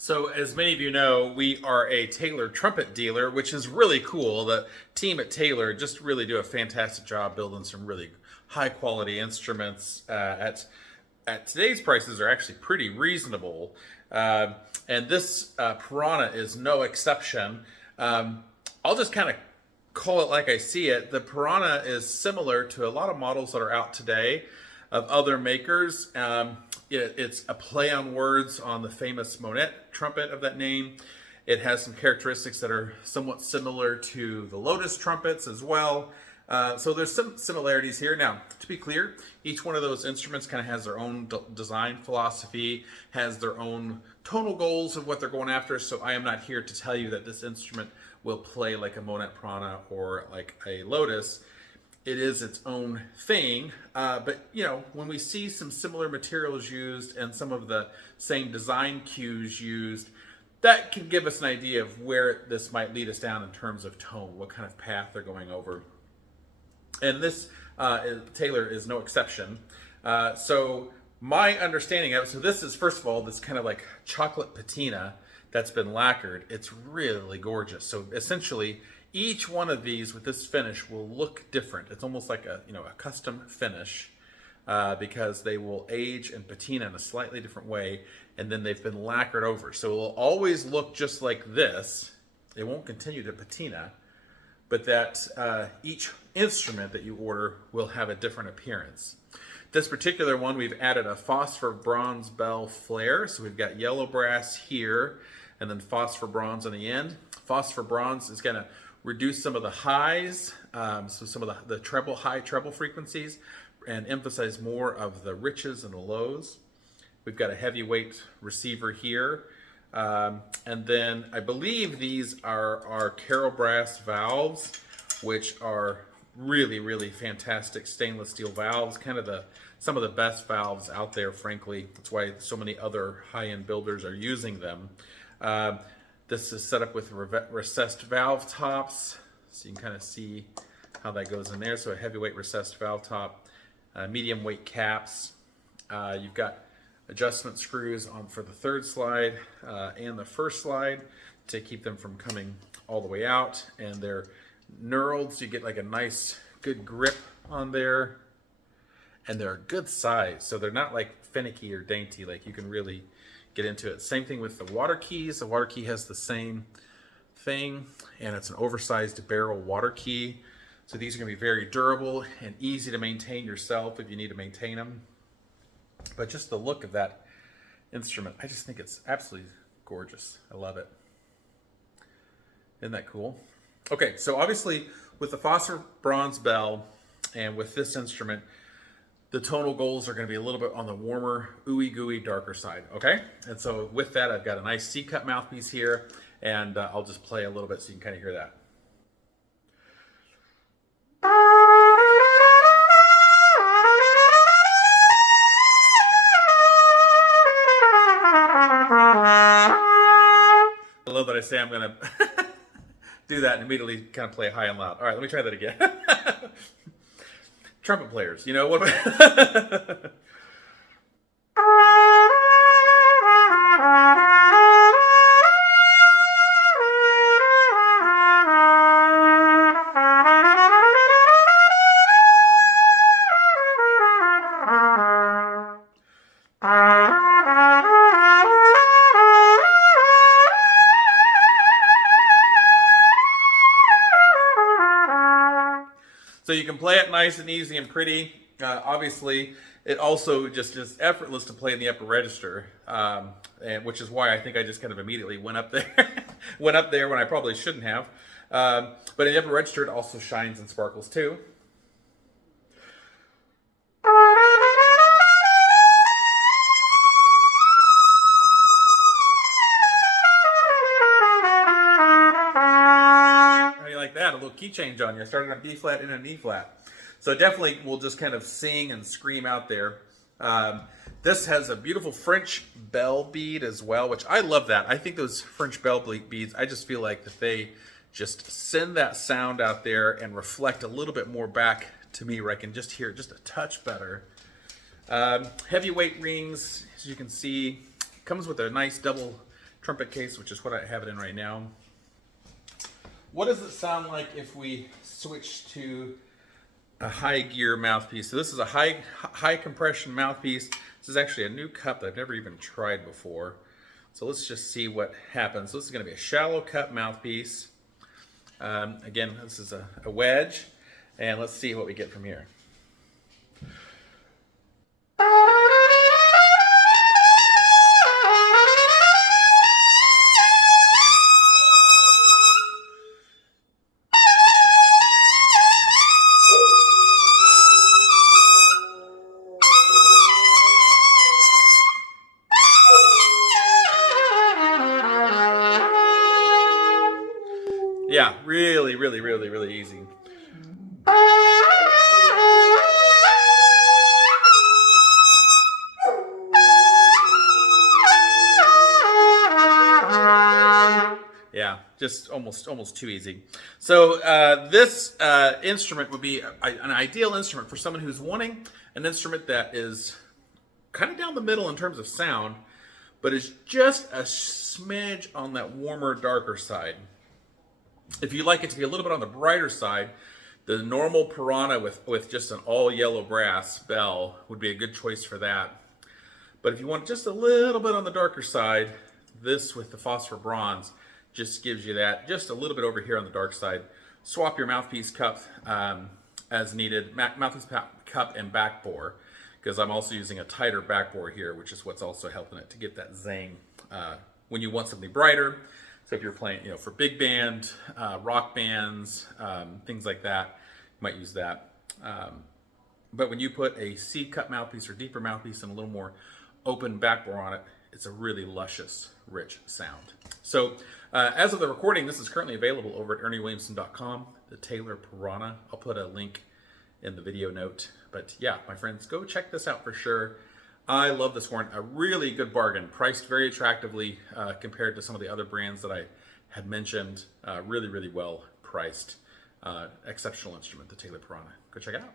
So, as many of you know, we are a Taylor trumpet dealer, which is really cool. The team at Taylor just really do a fantastic job building some really high quality instruments at today's prices are actually pretty reasonable. And this Piranha is no exception. I'll just kind of call it like I see it. The Piranha is similar to a lot of models that are out today of other makers. It's a play on words on the famous Monet trumpet of that name. It has some characteristics that are somewhat similar to the Lotus trumpets as well. So there's some similarities here. Now, to be clear, each one of those instruments kind of has their own design philosophy, has their own tonal goals of what they're going after. So I am not here to tell you that this instrument will play like a Monet Piranha or like a Lotus. It is its own thing, but you know, when we see some similar materials used and some of the same design cues used, that can give us an idea of where this might lead us down in terms of tone, what kind of path they're going over. And this Taylor is no exception. So my understanding of it, so this is, first of all, this kind of like chocolate patina that's been lacquered. It's really gorgeous. So essentially, each one of these with this finish will look different. It's almost like a custom finish because they will age and patina in a slightly different way, and then they've been lacquered over. So it will always look just like this. It won't continue to patina, but that each instrument that you order will have a different appearance. This particular one, we've added a Phosphor Bronze Bell flare. So we've got yellow brass here and then phosphor bronze on the end. Phosphor bronze is going to reduce some of the highs, so some of the high treble frequencies, and emphasize more of the riches and the lows. We've got a heavyweight receiver here. And then I believe these are our Carol brass valves, which are really, really fantastic stainless steel valves, kind of some of the best valves out there, frankly. That's why so many other high-end builders are using them. This is set up with recessed valve tops, so you can kind of see how that goes in there. So a heavyweight recessed valve top, medium weight caps. You've got adjustment screws on for the third slide and the first slide to keep them from coming all the way out. And they're knurled, so you get like a nice, good grip on there. And they're a good size, so they're not like finicky or dainty. Like you can really get into it. Same thing with the water keys. The water key has the same thing, and it's an oversized barrel water key. So these are going to be very durable and easy to maintain yourself if you need to maintain them. But just the look of that instrument, I just think it's absolutely gorgeous. I love it. Isn't that cool? Okay, so obviously with the Phosphor Bronze Bell and with this instrument, the tonal goals are going to be a little bit on the warmer, ooey gooey, darker side, okay? And so with that, I've got a nice C-cut mouthpiece here, and I'll just play a little bit so you can kind of hear that. I love that I say I'm going to do that and immediately kind of play high and loud. All right, let me try that again. Trumpet players, you know what? So you can play it nice and easy and pretty. Obviously, it also just is effortless to play in the upper register, and which is why I think I just kind of immediately went up there, went up there when I probably shouldn't have. But in the upper register, it also shines and sparkles too. That, a little key change on you. I started on B flat and an E flat. So definitely we'll just kind of sing and scream out there. This has a beautiful French bell bead as well, which I love that. I think those French bell beads, I just feel like that they just send that sound out there and reflect a little bit more back to me where I can just hear it just a touch better. Heavyweight rings, as you can see, comes with a nice double trumpet case, which is what I have it in right now. What does it sound like if we switch to a high gear mouthpiece? So this is a high compression mouthpiece. This is actually a new cup that I've never even tried before. So let's just see what happens. This is going to be a shallow cup mouthpiece. Again, this is a wedge, and let's see what we get from here. Yeah, really, really, really, really easy. Yeah, just almost too easy. So this instrument would be an ideal instrument for someone who's wanting an instrument that is kind of down the middle in terms of sound, but is just a smidge on that warmer, darker side. If you like it to be a little bit on the brighter side, the normal Piranha with just an all yellow brass bell would be a good choice for that. But if you want just a little bit on the darker side, this with the Phosphor Bronze just gives you that, just a little bit over here on the dark side. Swap your mouthpiece cup as needed, mouthpiece cup and back bore, because I'm also using a tighter back bore here, which is what's also helping it to get that zing when you want something brighter. So if you're playing, for big band, rock bands, things like that, you might use that. But when you put a C cup mouthpiece or deeper mouthpiece and a little more open back bore on it, it's a really luscious, rich sound. So as of the recording, this is currently available over at ErnieWilliamson.com, the Taylor Piranha. I'll put a link in the video note. But yeah, my friends, go check this out for sure. I love this horn. A really good bargain, priced very attractively compared to some of the other brands that I had mentioned. Really, really well priced. Exceptional instrument, the Taylor Piranha. Go check it out.